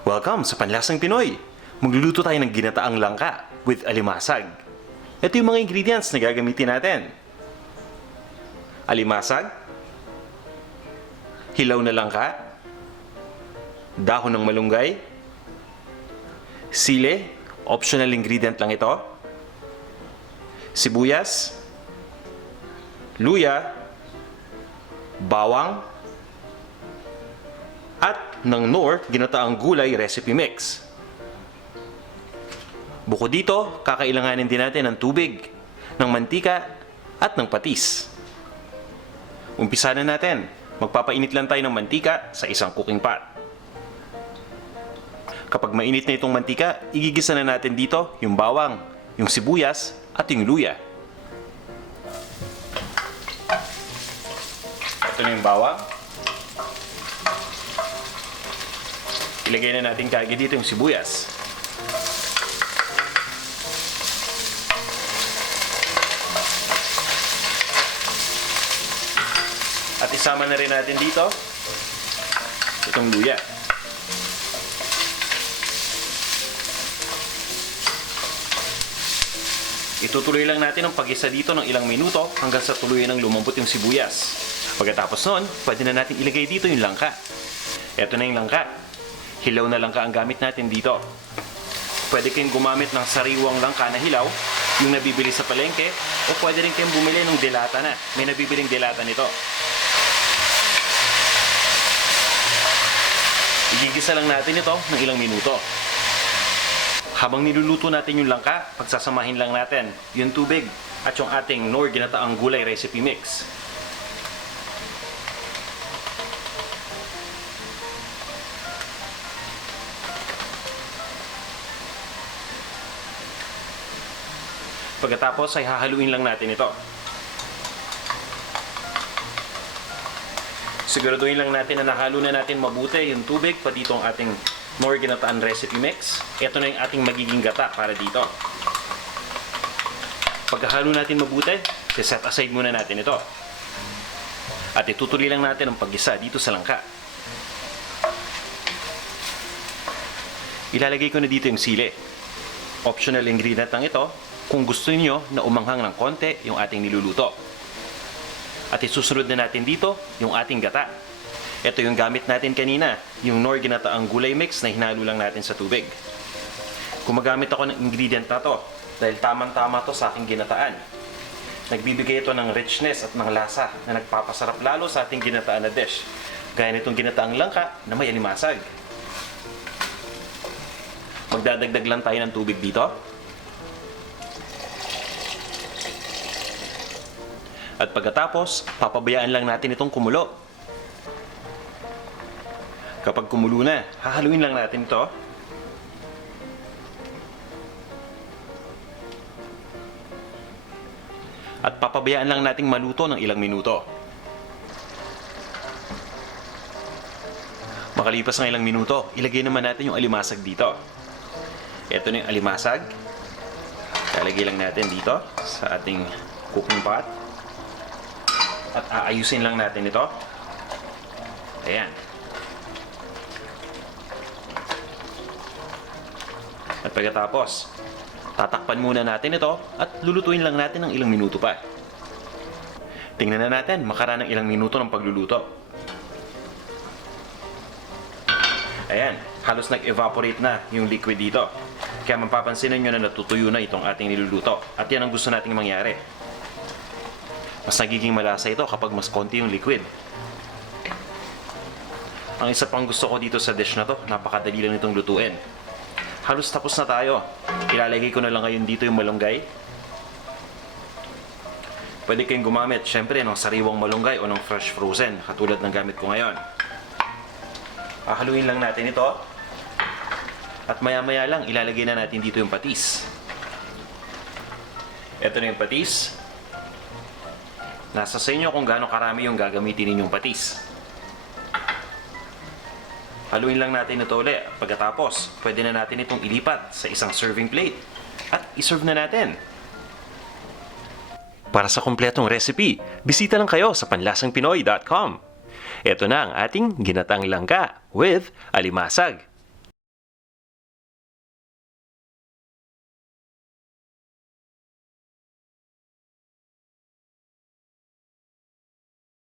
Welcome sa Panlasang Pinoy! Magluluto tayo ng ginataang langka with alimasag. Ito yung mga ingredients na gagamitin natin. Alimasag, hilaw na langka, dahon ng malunggay, sili, optional ingredient lang ito, sibuyas, luya, bawang, at ng Knorr ginataang gulay recipe mix. Bukod dito, kakailanganin din natin ng tubig, ng mantika, at ng patis. Umpisa na natin. Magpapainit lang tayo ng mantika sa isang cooking pot. Kapag mainit na itong mantika, igigisa na natin dito yung bawang, yung sibuyas, at yung luya. Ito na yung bawang. Ilagay na natin kaagad dito yung sibuyas. At isama na rin natin dito itong luya. Itutuloy lang natin ang pag-isa dito ng ilang minuto hanggang sa tuluyan ng lumambot yung sibuyas. Pagkatapos nun, pwede na natin ilagay dito yung langka. Ito na yung langka. Hilaw na langka ang gamit natin dito. Pwede kayong gumamit ng sariwang langka na hilaw, yung nabibili sa palengke, o pwede rin kayong bumili ng delata na. May nabibiling delata nito. Igigisa lang natin ito ng ilang minuto. Habang niluluto natin yung langka, pagsasamahin lang natin yung tubig at yung ating Knorr ginataang gulay recipe mix. Pagkatapos ay hahaluin lang natin ito. Siguraduhin lang natin na nahalo na natin mabuti yung tubig, pati itong ating Knorr ginataan recipe mix. Ito na yung ating magiging gata para dito. Pagkahalo natin mabuti, set aside muna natin ito. At itutuloy lang natin ang paggisa dito sa langka. Ilalagay ko na dito yung sili. Optional ingredient lang ito kung gusto niyo na umanghang ng konti yung ating niluluto. At isusunod na natin dito yung ating gata. Ito yung gamit natin kanina, yung Knorr ginataang gulay mix na hinalo lang natin sa tubig. Gumagamit ako ng ingredient na to dahil tamang-tama to sa aking ginataan. Nagbibigay ito ng richness at ng lasa na nagpapasarap lalo sa ating ginataan na dish. Gaya nitong ginataang langka na may alimasag. Magdadagdag lang tayo ng tubig dito. At pagkatapos, papabayaan lang natin itong kumulo. Kapag kumulo na, hahaluin lang natin ito. At papabayaan lang nating maluto ng ilang minuto. Makalipas ng ilang minuto, ilagay naman natin yung alimasag dito. Ito na yung alimasag. Lalagay lang natin dito sa ating cooking pot. At aayusin lang natin ito. Ayan. At pagkatapos, tatakpan muna natin ito at lulutuin lang natin ng ilang minuto pa. Tingnan na natin, makaraan ng ilang minuto ng pagluluto. Ayan, halos nag-evaporate na yung liquid dito. Kaya mapapansin nyo na natutuyo na itong ating niluluto. At yan ang gusto nating mangyari. Mas nagiging malasa ito kapag mas konti yung liquid. Ang isa pang gusto ko dito sa dish na to, napakadali lang itong lutuin. Halos tapos na tayo. Ilalagay ko na lang ngayon dito yung malunggay. Pwede kayong gumamit, syempre, ng sariwang malunggay o ng fresh frozen, katulad ng gamit ko ngayon. Haluin lang natin ito. At maya-maya lang, ilalagay na natin dito yung patis. Ito na yung patis. Nasa sa inyo kung gaano karami yung gagamitin ninyong patis. Haluin lang natin ito ulit. Pagkatapos, pwede na natin itong ilipat sa isang serving plate. At iserve na natin. Para sa kumpletong recipe, bisita lang kayo sa panlasangpinoy.com. Ito na ang ating ginataang langka with alimasag.